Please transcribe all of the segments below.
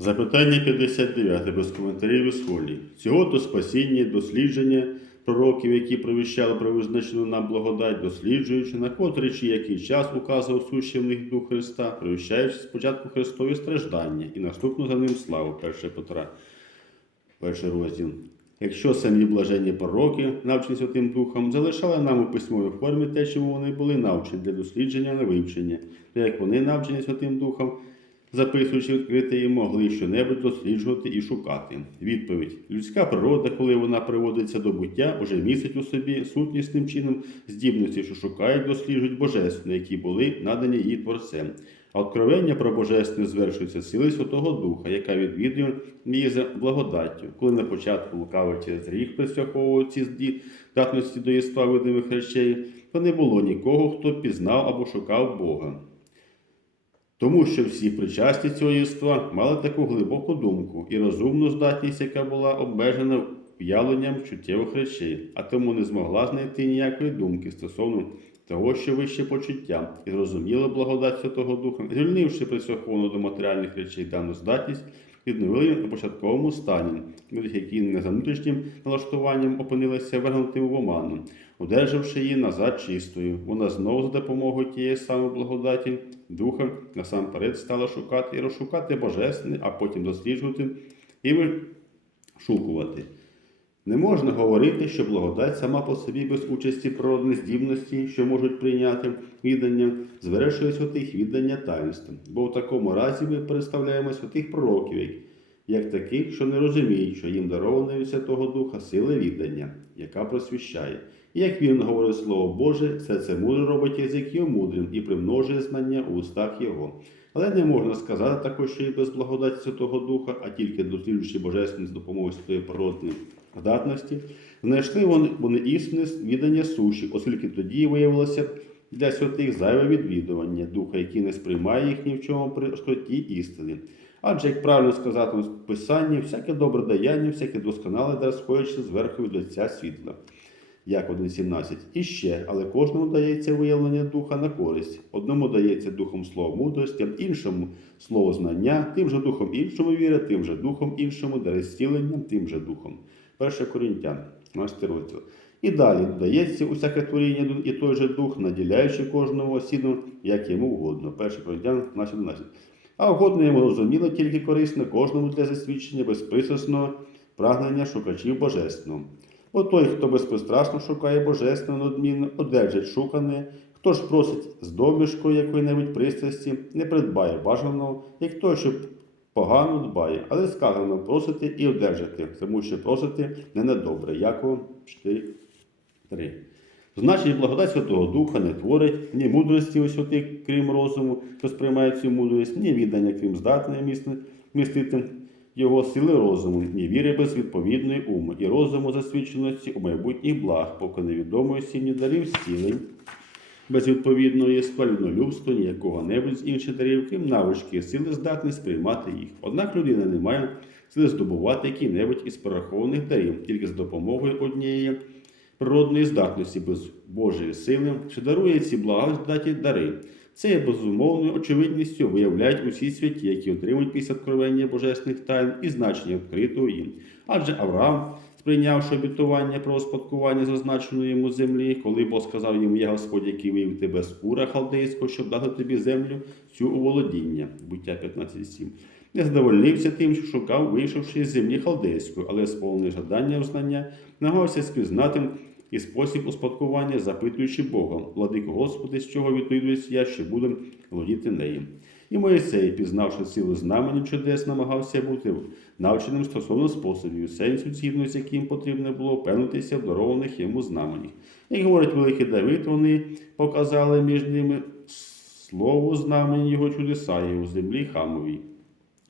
Запитання 59 без коментарів і схолі. Цього то спасіння, дослідження пророків, які провіщали про визначену нам благодать, досліджуючи, на котрий чи який час указував сущий в них Дух Христа, провіщаючи спочатку Христові страждання і наступну за ним славу 1 Петра, перший розділ. Якщо самі блаженні пророки, навчені Святим Духом, залишали нам у письмовій формі те, чому вони були навчені для дослідження на вивчення, то як вони навчені Святим Духом, записуючи відкрити їм, могли щонебудь досліджувати і шукати. Відповідь: людська природа, коли вона приводиться до буття, уже містить у собі сутнісним чином здібності, що шукають, досліджують божественне, які були надані її творцем. А откровення про божественне звершується сили Святого Духа, яка відвідує за благодаттю. Коли на початку лукавий через гріх присвяховував ці здатності до єства видимих речей, то не було нікого, хто пізнав або шукав Бога. Тому що всі причасті цього єства мали таку глибоку думку і розумну здатність, яка була обмежена в'явленням чуттєвих речей, а тому не змогла знайти ніякої думки стосовно того, що вище почуття, і зрозуміла благодать Святого Духа, звільнивши присвяховану до матеріальних речей дану здатність, відновили на початковому стані, люди, які не за внутрішнім налаштуванням опинилися вернути в оману, одержавши її назад чистою. Вона знову за допомогою тієї самої благодаті Духа насамперед стала шукати і розшукати божественне, а потім досліджувати і вишукувати. Не можна говорити, що благодать сама по собі без участі природних здібностей, що можуть прийняти віддання, звершує святих віддання таїнством, бо в такому разі ми представляємо святих пророків, як- таких, що не розуміють, що їм дарована від Святого Духа сила віддання, яка просвіщає. І як він говорить Слово Боже, все це мудро робить язик його мудрим і примножує знання у устах його. Але не можна сказати також, що і без благодаті Святого Духа, а тільки досліджуючи божественне з допомогою своєї природної здатності, знайшли вони, істинне віддання суші, оскільки тоді виявилося для святих зайве відвідування духа, який не сприймає їх ні в чому при скроті істини. Адже, як правильно сказати у Писанні, всяке добре даяння, всяке досконале дар сходячи зверху від Отця світла. Як 1.17. І ще, але кожному дається виявлення духа на користь. Одному дається духом слово мудрості, іншому слово знання, тим же духом іншому віра, тим же духом іншому, дари зціленням, тим же духом. 1 Коринтян, 12 розділ. І далі додається усяке творіння і той же дух, наділяючи кожного осіду, як йому угодно. 1 Коринтян 12. А угодно йому розуміло тільки корисно кожному для засвідчення безпристрасного прагнення шукачів божественного. Бо той, хто безпристрасно шукає божественного надмінно, одержить шукане, хто ж просить з домішкою якої-небудь пристрасті, не придбає бажаного, як той, що погано дбає, але сказано просити і одержати, тому що просити не на добре. Якова 4, 3. Значить, благодать Святого Духа не творить ні мудрості у святих, крім розуму, що сприймає цю мудрість, ні віддання, крім місти- містити його сили розуму, ні віри без відповідної уми, і розуму засвідченості у майбутніх благ, поки невідомої сім'ї дарів зцілень, без відповідної спальнолюбства ніякого небудь з інших дарів, крім навички сили здатні сприймати їх. Однак людина не має сили здобувати який-небудь із перерахованих дарів, тільки з допомогою однієї природної здатності без Божої сили, що дарує ці благодаті дари. Це безумовною очевидністю виявляють усі святі, які отримують після откровення божественних тайн і значення відкритого їм. Адже Авраам, сприйнявши обітування про успадкування зазначеної йому землі, коли Бог сказав йому, я Господь, який вивів тебе з Ура халдейського, щоб дати тобі землю, цю у володіння, буття 15.7. Не задовольнився тим, що шукав, вийшовши з землі халдейської, але сповнений жадання взнання, намагався спізнати і спосіб успадкування, запитуючи Бога, владико Господи, з чого відповідуюсь я, що буду володіти нею. І Моїсей, пізнавши силу знаменів чудес, намагався бути навченим стосовно способів, сенсу цінності, з яким потрібно було впевнитися в дарованих йому знаменях. Як говорить великий Давид, вони показали між ними слово знамені його чудеса і у землі хамовій.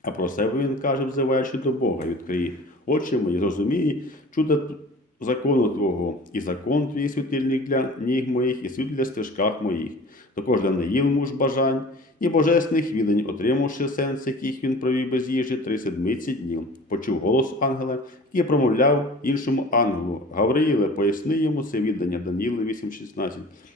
А про себе він каже, взиваючи до Бога, відкриє очі мої, зрозуміє чудо закону Твого, і закон твій світильник для ніг моїх, і світ для стежках моїх. Також Даниїл муж бажань і божественних відень, отримавши сенс, яких він провів без їжі три седмиці днів, почув голос ангела, який промовляв іншому ангелу. Гавриїле, поясни йому це віддання Даніїла 8.16.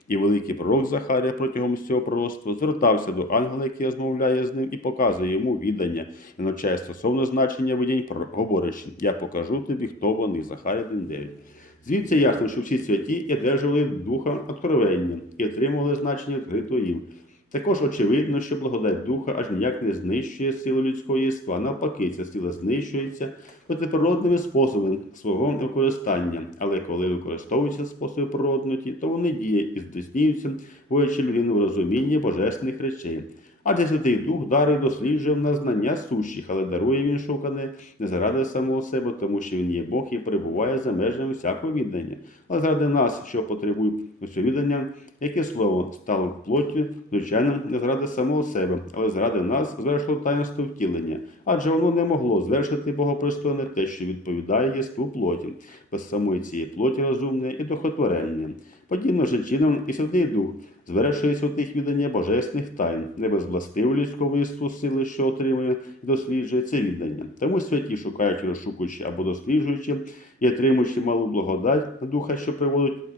І великий пророк Захарія протягом цього пророцтва звертався до ангела, який розмовляє з ним, і показує йому віддання і навчає стосовно значення видінь, говорячи, я покажу тобі, хто вони. Захарія 1.9. Звідси ясно, що всі святі одержували духа откровення і отримували значення відкритої. Також очевидно, що благодать духа аж ніяк не знищує силу людського єства. Навпаки, ця сила знищується протиприродними способами свого використання. Але коли використовуються способи природноті, то вони діють і здійснюються, воючи людину в розумінні божественних речей. Адже Святий Дух дарує досліджує в нас знання сущих, але дарує він шукане не заради самого себе, тому що він є Бог і перебуває за межами всякого віддання, але заради нас, що потребує усього віддання, яке слово стало плоттю, звичайно, не заради самого себе, але заради нас звершило таїнство втілення, адже воно не могло звершити богопристойне те, що відповідає єству плоті, без самої цієї плоті розумне і дохотворення. Подібно же чином і Святий Дух звершує тих віддання божественних тайн, не без людського сили, що отримує і досліджує це віддання. Тому святі, шукаючи, розшукуючи або досліджуючи і отримуючи малу благодать духа, що приводить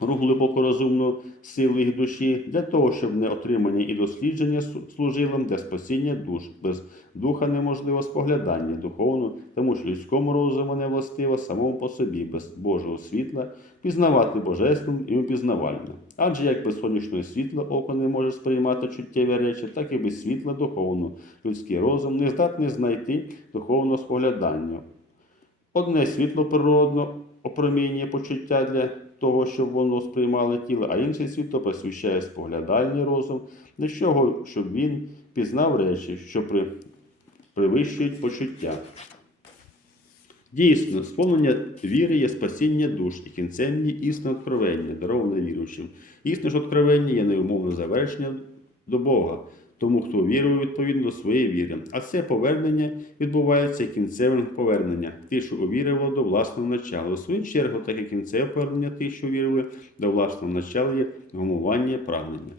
рух глибоко розумну силу їх душі, для того, щоб не отримання і дослідження служило для спасіння душ. Без духа неможливо споглядання духовно, тому що людському розуму не властиво самому по собі, без Божого світла, пізнавати божественним і упізнавально. Адже як без сонячного світла око не може сприймати чуттєві речі, так і без світла духовно. Людський розум не здатний знайти духовного споглядання. Одне світло природно опромінює почуття для того, щоб воно сприймало тіло, а інше світло просвіщає споглядальний розум, для чого, щоб він пізнав речі, що при... привищують почуття. Дійсно, сповнення віри є спасіння душ і кінцем є існе откровення, дароване віруючим. Існе ж откровення є неумовне завершення до Бога, тому хто вірує відповідно до своєї віри. А це повернення відбувається кінцевим поверненням, ті, що увірили до власного начала. У свою чергу, таке кінцеве повернення тих, що вірили до власного начала, є гумування прагнення.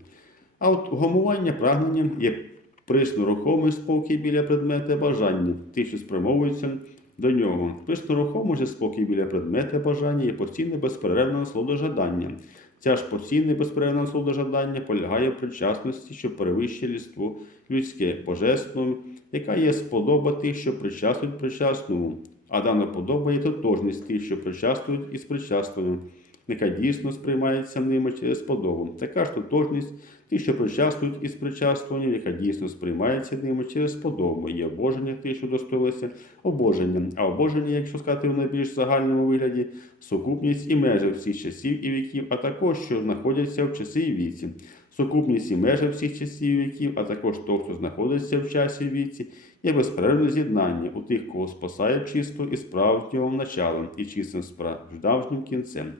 А от гумування прагненням є присно рухомий спокій біля предмета бажання, тих, що спрямовуються до нього. Присно рухомий же спокій біля предмета бажання є постійне безперервне насолода жадання. Ця ж постійне безперервне насолода жадання полягає в причасності, що перевищує людство людське, божественному, яка є сподоба тих, що причаствують причасному, а дана подоба є тотожність тих, що причаствують із причасною, яка дійсно сприймається ними через подобу. Така ж тотожність тих, що причаствують із причаствуванням, яка дійсно сприймається ними через подобу, є обоження тих, що достоїлися обоженням. А обоження, якщо сказати в найбільш загальному вигляді, сукупність і межа всіх часів і віків, а також що знаходяться в часи і віці. Сукупність і межа всіх часів і віків, а також того, що знаходиться в часі і віці, є безперервне з'єднання у тих, кого спасає чисто і справжнього началом, і чистим справжнім кінцем.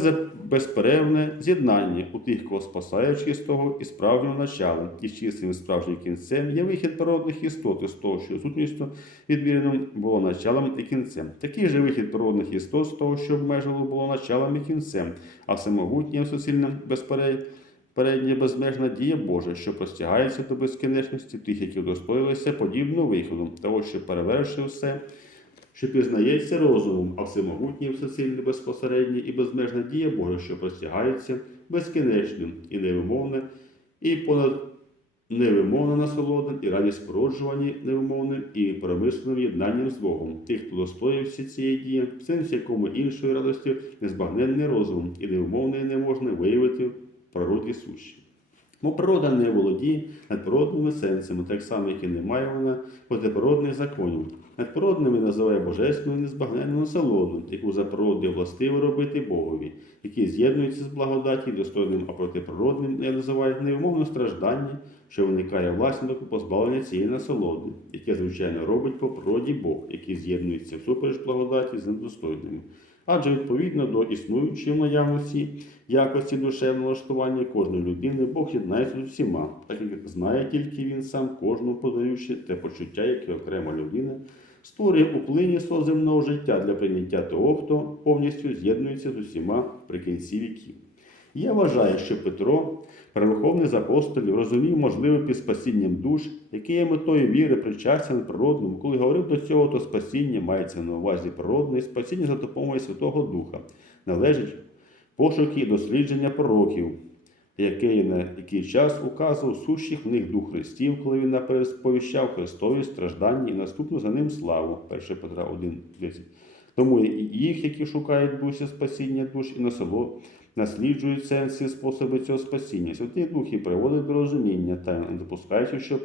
Це безперервне з'єднання у тих, кого спасає чистого і справжнього начала, і чистим і справжнім кінцем є вихід природних істот з того, що сутністю відміреним було началом і кінцем. Такий же вихід природних істот з того, що обмежувало було началом і кінцем, а всемогутнє всесильне безпередня безмежна дія Божа, що простягається до безкінечності тих, які удостоїлися подібного виходу, того, що перевершив все що пізнається розумом, а всемогутній, всесильний, безпосередній і безмежна дія Божа, що простягається безкінечним і невимовне, і понад невимовне насолодним, і радість породжувані невимовним і перемисленим єднанням з Богом. Тих, хто достоївся цієї дії, в сенсі якому іншої радості незбагненний розум, і невимовне не можна виявити в природі сущі. Бо природа не володіє надприродними сенсами, так само, як і немає вона протиприродних законів. Надприродними називає божественну незбагненну насолоду, яку за природою властиво робити Богові, які з'єднуються з благодаті достойним, а протиприродним я називаю невимовне страждання, що виникає власником позбавлення цієї насолоди, яке, звичайно, робить по природі Бог, який з'єднується всупереч благодаті з недостойними. Адже відповідно до існуючої наявності якості душевного влаштування кожної людини Бог єднається з усіма, так як знає тільки він сам кожному подаючи те почуття, яке окрема людина створює у плині свого життя для прийняття того, хто повністю з'єднується з усіма при кінці віків. Я вважаю, що Петро, переверховний з апостолів, розумів можливе під спасінням душ, яке є метою віри причастя природному. Коли говорив до цього, то спасіння мається на увазі природне, і спасіння за допомогою Святого Духа. Належить пошуки і дослідження пророків, який на який час указував сущих в них дух Христів, коли він сповіщав Христові страждання і наступну за ним славу. 1 Петра 1,10. Тому і їх, які шукають душі спасіння душ і насело, насліджують сенси способи цього спасіння. Святий Дух і приводить до розуміння та не допускаючи, щоб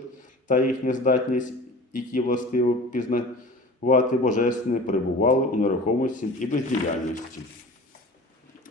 та їхня здатність, які властиво пізнавати божественне, перебували у нерухомості і бездіяльності.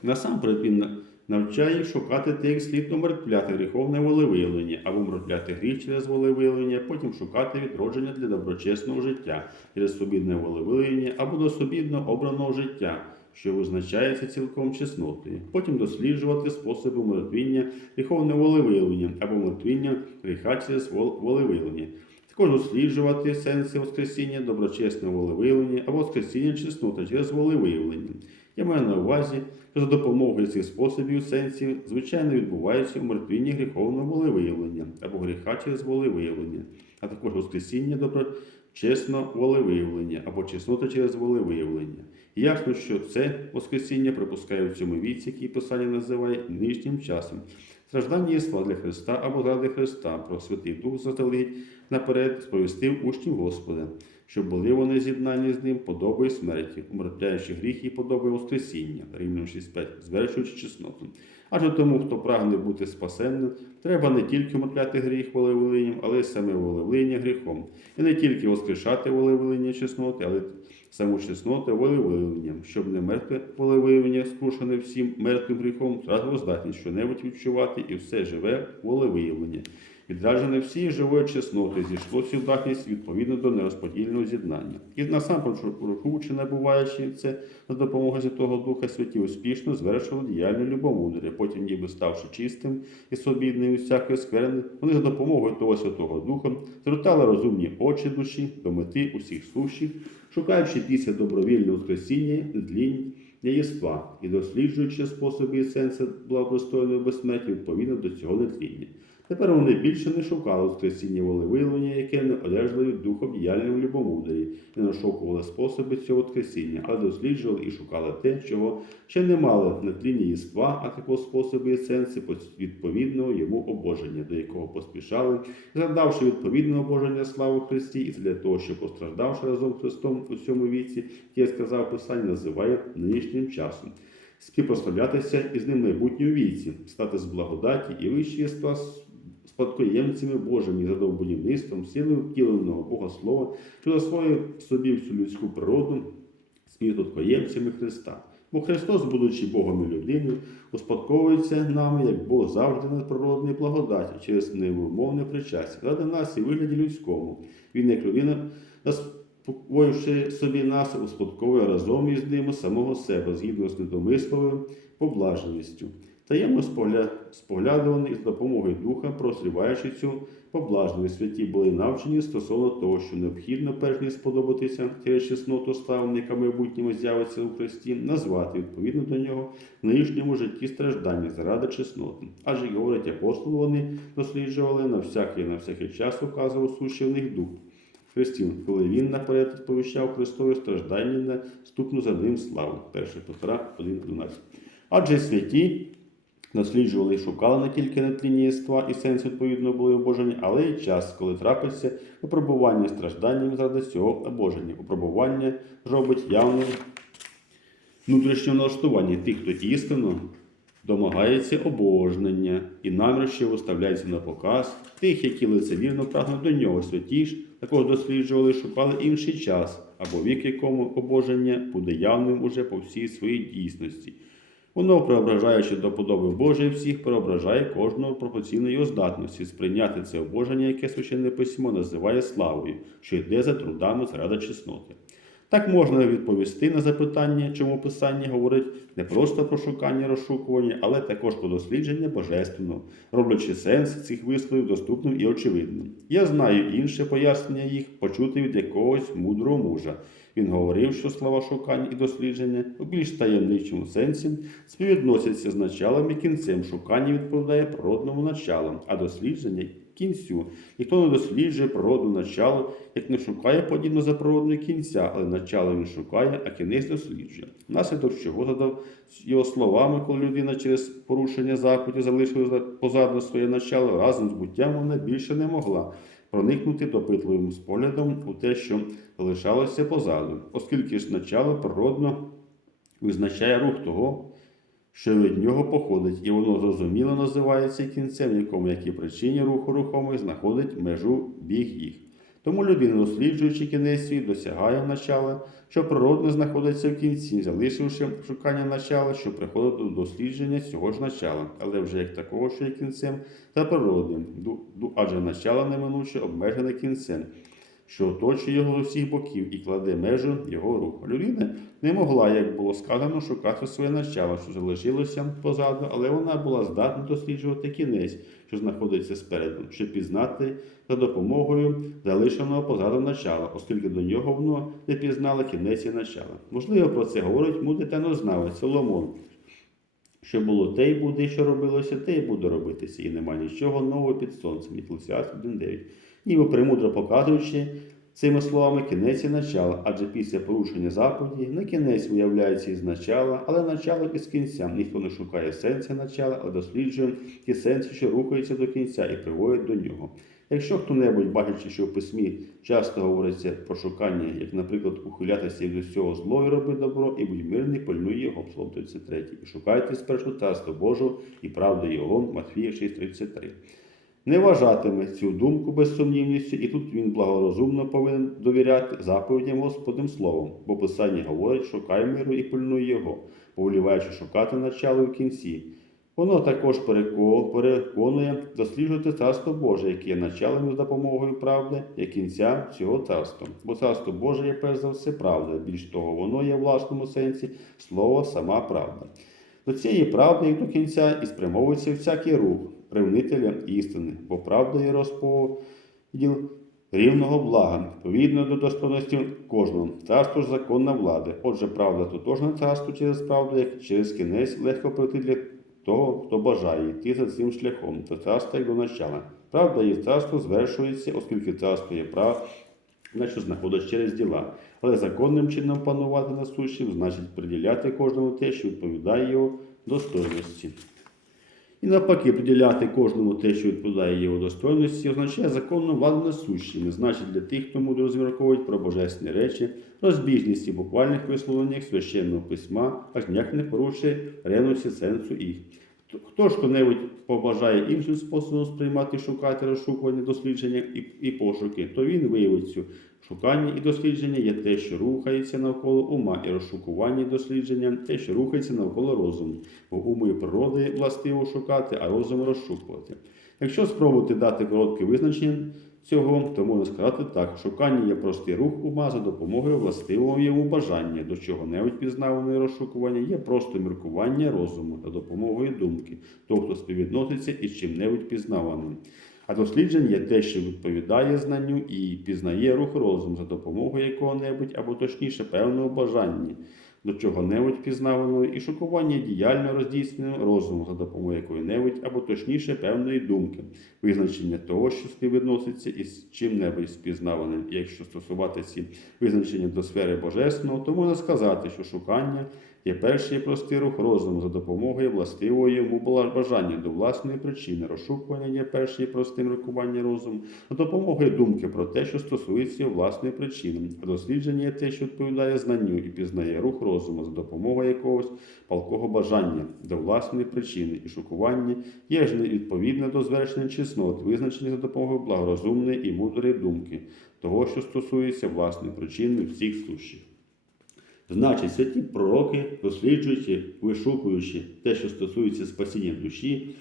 Насамперед він навчає шукати як слід умертвляти гріховне волевиявлення або умертвляти гріх через волевиявлення, потім шукати відродження для доброчесного життя через собідне волевиявлення або до собідно обраного життя, що визначається цілком чеснотою. Потім досліджувати способи умертвіння гріховне волевиявлення або умертвіння гріха через вол- волевиявлення. Також досліджувати сенси Воскресіння, доброчесного волевиявлення або Воскресіння чесноти через волевиявлення. Я маю на увазі, що за допомогою цих способів сенсів звичайно відбувається умертвіння гріховного волевиявлення або гріха через волевиявлення, а також Воскресіння доброчесного волевиявлення або чесноти через волевиявлення. Ясно, що це Воскресіння припускає в цьому віці, який Писання називає нижнім часом. Страждання єства для Христа або заради Христа, про Святий Дух заздалегідь наперед сповістив учнів Господа, щоб були вони з'єднані з ним подобою смерті, умертвляючи гріх і подобою Воскресіння, Римлян 6.5, звершуючи чесноту. Адже тому, хто прагне бути спасенним, треба не тільки умертвляти гріх волевиленням, але й саме волевияння гріхом. І не тільки воскрешати волевияння чесноти, але саму чесноту волевиявленням, щоб не мертве волевиявлення, скрушене всім мертвим гріхом, втратило здатність що-небудь відчувати і все живе волевиявлення. Відраджене всією живої чесноти зійшло цю здатність відповідно до нерозподільного з'єднання. І насамперед, рухучи, набуваючи це за допомогою Святого Духа Святі, успішно звершували діяльне любомудря, потім, ніби ставши чистим і собідним від всякої скверни, вони за допомогою того Святого Духа звертали розумні очі душі до мети усіх сущих, шукаючи після добровільного воскресіння длінь єства і досліджуючи способи і сенси благопристойної безсмерті відповідно до цього нетління. Тепер вони більше не шукали воскресіння волевиявлення, яке не одержали духом діяльним любомудрі, не нашукували способи цього воскресіння, але досліджували і шукали те, чого ще не мали на тлінні єства, а також способи і сенси відповідного йому обоження, до якого поспішали, згадавши відповідне обоження славу Христі, і для того, що постраждавши разом з Христом у цьому віці, як сказав Писання, називає нинішнім часом. Співпрославлятися із ним в майбутньому віці, стати з благодаті і вищі єства спадкоємцями Божими за будівництвом, силою втіленого Бога Слова, що засвоїв собі всю людську природу співспадкоємцями Христа. Бо Христос, будучи Богом і людиною, успадковується нами, як Бог завжди надприродної благодаті через невимовне причастя, ради нас і вигляді людському. Він, як людина, заспокоївши собі нас, успадковує разом із ними самого себе, згідно з недомисловою поблаженістю. Спогля... споглядуваний з допомогою Духа, просріваючи цю поблажливість, святі були навчені стосовно того, що необхідно, перш ніж сподобатися через чесноту ставника майбутньому з'явиться у Христі, назвати відповідно до нього в нинішньому житті страждання заради чесноти. Адже говорять апостоли, вони досліджували на всякий на всякий час указував сущий в них дух. Христів, коли він наперед сповіщав Христові страждання, наступну за ним славу. 1 Петра 1.12. Адже святі досліджували і шукали не тільки на тлінні єства і сенс відповідного були обожені, але й час, коли трапиться випробування стражданням заради цього обоження. Випробування робить явним внутрішнього налаштування тих, хто істинно домагається обожнення і намір, що виставляється на показ, тих, які лицевірно прагнуть до нього святі ж, також досліджували і шукали інший час, або вік, якому обоження буде явним уже по всій своїй дійсності. Воно, преображаючи до подоби Божої всіх, преображає кожного пропорційно здатності сприйняти це обоження, яке священне письмо називає славою, що йде за трудами заради чесноти. Так можна відповісти на запитання, чому Писання говорить не просто про шукання розшукування, але також про дослідження божественного, роблячи сенс цих висловів доступним і очевидним. Я знаю інше пояснення їх почути від якогось мудрого мужа. Він говорив, що слова шукання і дослідження у більш таємничому сенсі співвідносяться з началом і кінцем. Шукання відповідає природному началу, а дослідження кінцю. Ніхто не досліджує природну началу, як не шукає подібно за природною кінця, але начало він шукає, а кінець досліджує. Внаслідок чого задав його словами, коли людина через порушення заповіді залишила позаду своє начало, разом з буттям вона більше не могла проникнути допитливим споглядом у те, що лишалося позаду, оскільки ж начало природно визначає рух того, що від нього походить, і воно зрозуміло називається кінцем, якому якій причині руху рухомий знаходить межу біг їх. Тому людина, досліджуючи кінець свій, досягає начала, що природно знаходиться в кінці, залишивши шукання начала, що приходить до дослідження цього ж начала, але вже як такого, що є кінцем та природним, адже начало неминуче обмежене кінцем, що оточує його з усіх боків і кладе межу його руху. Людина не могла, як було сказано, шукати своє начало, що залишилося позаду, але вона була здатна досліджувати кінець, що знаходиться спереду, щоб пізнати за допомогою залишеного позаду начала, оскільки до нього воно не пізнало кінець і начала. Можливо, про це говорить мудрий тайнознавець Соломон. Що було, те й буде, що робилося, те й буде робитися, і нема нічого нового під сонцем. Еклесіаст 1.9. Ніби премудро показуючи цими словами кінець і начало, адже після порушення заповіді не кінець виявляється із начала, але начало із кінця. Ніхто не шукає сенсі начала, а досліджує ті сенси, що рухаються до кінця і приводять до нього. Якщо хто-небудь, бачачи, що в письмі часто говориться про шукання, як, наприклад, ухилятися від усього зло і роби добро, і будь мирний, пильнуй його, Псалом 33. І шукайте спершу царство Божого і правди Його, Матфія 6,33. Не вважатиме цю думку безсумнівністю, і тут він благорозумно повинен довіряти заповідям Господним Словом, бо Писання говорить, шукай миру і пильнуй його, повеліваючи шукати начало в кінці. Воно також переконує досліджувати царство Боже, яке є началом і допомогою правди, і кінця цього царства. Бо царство Боже є перш за все правда. Більш того, воно є в власному сенсі слово сама правда. До цієї правди як до кінця і спрямовується всякий рух ревнителя істини, бо правда є розподіл рівного блага, відповідно до достойності кожного. Царство ж законна влада. Отже, правда тотожна царству через правду, як через кінець легко пройти для того, хто бажає йти за цим шляхом, до царства його начала. Правда є царство звершується, оскільки царство є прав, що знаходить через діла. Але законним чином панувати насущим, значить приділяти кожному те, що відповідає його достойності. І навпаки, приділяти кожному те, що відповідає його достойності, означає законну владу над сущими, значить для тих, хто мудро розмірковують про божественні речі, розбіжність і буквальних висловленнях священного письма, аж ніяк не порушує ревності сенсу їх. Хто- ж хто-небудь побажає іншим способом сприймати, шукати, розшукування, дослідження і, і пошуки, то він виявить цю шукання і дослідження є те, що рухається навколо ума, і розшукування і дослідження те, що рухається навколо розуму. Бо уму і природи властиво шукати, а розум розшукувати. Якщо спробувати дати коротке визначення цього, то можна сказати так: шукання є простий рух ума за допомогою властивого йому бажання, до чого-небудь пізнаваного і розшукування є просто міркування розуму за допомогою думки, тобто співвідноситься із чим-небудь пізнаваним. А дослідження є те, що відповідає знанню і пізнає рух розуму за допомогою якого-небудь, або точніше певного бажання до чого-небудь пізнаваної і шокування діяльно роздійсненого розуму за допомогою якої-небудь, або точніше певної думки, визначення того, що співвідноситься із чим-небудь спізнаваним. Якщо стосувати ці визначення до сфери божественного, то можна сказати, що шукання є перший простий рух розуму за допомогою властивого йому бажання до власної причини. Розшукування є першим і простим рахування розуму за допомогою думки про те, що стосується власної причини. Дослідження є те, що відповідає знанню і пізнає рух розуму за допомогою якогось палкого бажання до власної причини, і шокування є ж відповідне до звершення чеснот, визначені за допомогою благорозумної і мудрої думки, того, що стосується власної причини всіх сущих. Значить, святі пророки, досліджуючи, вишукуючи те, що стосується спасіння душі,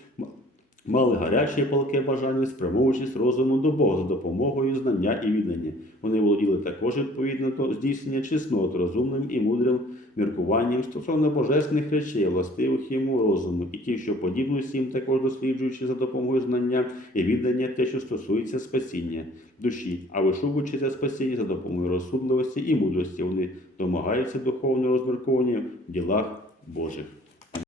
Мали гаряче і палке бажання, спрямовуючись розуму до Бога за допомогою знання і віддання. Вони володіли також відповідно до здійснення чеснот розумним і мудрим міркуванням стосовно божественних речей, властивих йому розуму, і ті, що подібно всім, також досліджуючи за допомогою знання і віддання те, що стосується спасіння душі, а вишукуючи це спасіння за допомогою розсудливості і мудрості, вони домагаються духовного розмірковання в ділах Божих.